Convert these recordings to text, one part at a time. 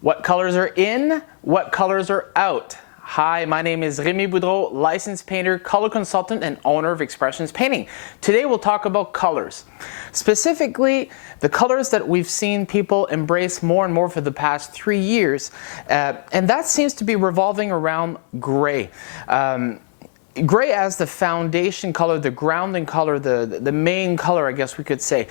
What colors are in? What colors are out? Hi, my name is Remy Boudreau, licensed painter, color consultant, and owner of Expressions Painting. Today we'll talk about colors. Specifically, the colors that we've seen people embrace more and more for the past 3 years, and that seems to be revolving around gray. Gray as the foundation color, the grounding color, the main color, I guess we could say.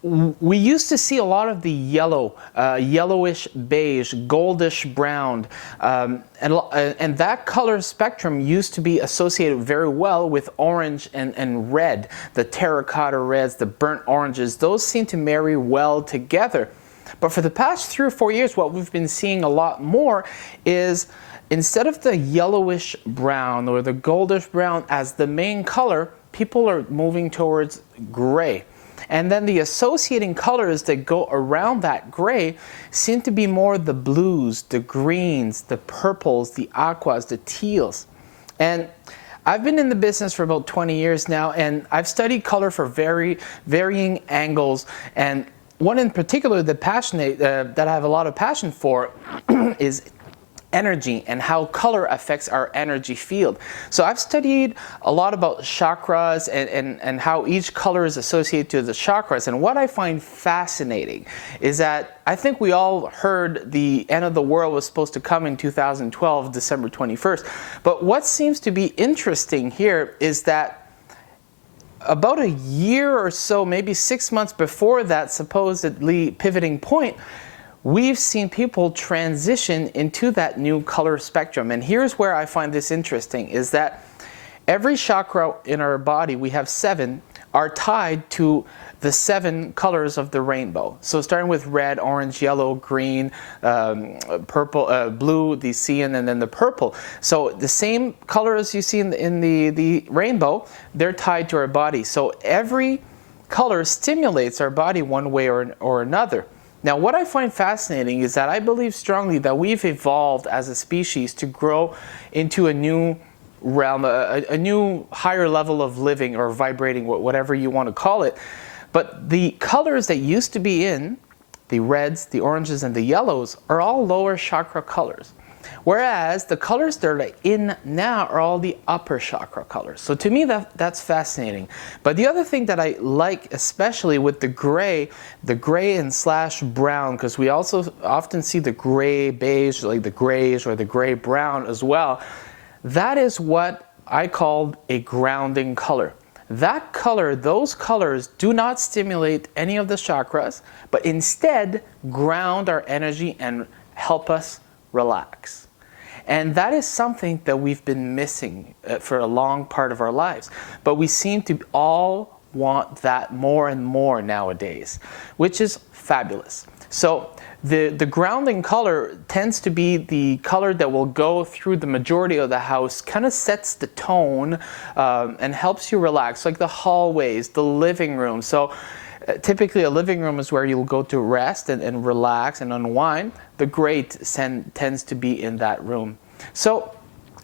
We used to see a lot of the yellow, yellowish beige, goldish brown, and that color spectrum used to be associated very well with orange and red. The terracotta reds, the burnt oranges, those seem to marry well together. But for the past 3 or 4 years, what we've been seeing a lot more is instead of the yellowish brown or the goldish brown as the main color, people are moving towards gray. And then the associating colors that go around that gray seem to be more the blues, the greens, the purples, the aquas, the teals. And I've been in the business for about 20 years now, and I've studied color for varying angles. And one in particular that I have a lot of passion for is energy and how color affects our energy field. So I've studied a lot about chakras and how each color is associated to the chakras. And what I find fascinating is that I think we all heard the end of the world was supposed to come in 2012, December 21st. But what seems to be interesting here is that about a year or so, maybe 6 months before that supposedly pivoting point, we've seen people transition into that new color spectrum. And here's where I find this interesting, is that every chakra in our body, we have 7, are tied to the 7 colors of the rainbow. So starting with red, orange, yellow, green, purple, blue, the cyan, and then the purple. So the same colors you see in the rainbow, they're tied to our body. So every color stimulates our body one way or another. Now, what I find fascinating is that I believe strongly that we've evolved as a species to grow into a new realm, a new higher level of living or vibrating, whatever you want to call it. But the colors that used to be in, the reds, the oranges, and the yellows, are all lower chakra colors. Whereas the colors that are in now are all the upper chakra colors. So to me, that's fascinating. But the other thing that I like, especially with the gray and slash brown, because we also often see the gray beige, like the grayish or the gray brown as well, that is what I called a grounding color. That color, those colors do not stimulate any of the chakras, but instead ground our energy and help us relax. And that is something that we've been missing for a long part of our lives. But we seem to all want that more and more nowadays, which is fabulous. So the grounding color tends to be the color that will go through the majority of the house, kind of sets the tone and helps you relax, like the hallways, the living room. So typically a living room is where you'll go to rest and relax and unwind. The gray tends to be in that room. So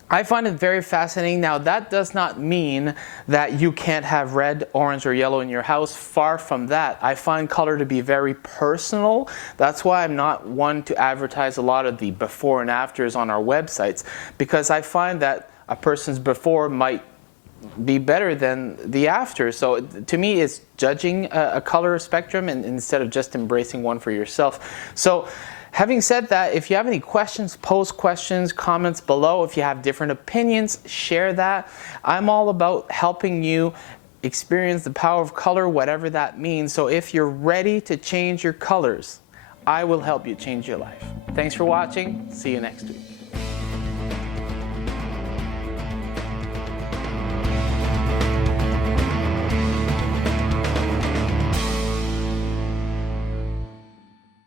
I find it very fascinating. Now, that does not mean that you can't have red, orange, or yellow in your house. Far from that. I find color to be very personal. That's why I'm not one to advertise a lot of the before and afters on our websites, because I find that a person's before might be better than the after. So to me, it's judging a color spectrum and instead of just embracing one for yourself. So having said that, if you have any questions, post questions, comments below. If you have different opinions, share that. I'm all about helping you experience the power of color, whatever that means. So if you're ready to change your colors, I will help you change your life. Thanks for watching. See you next week.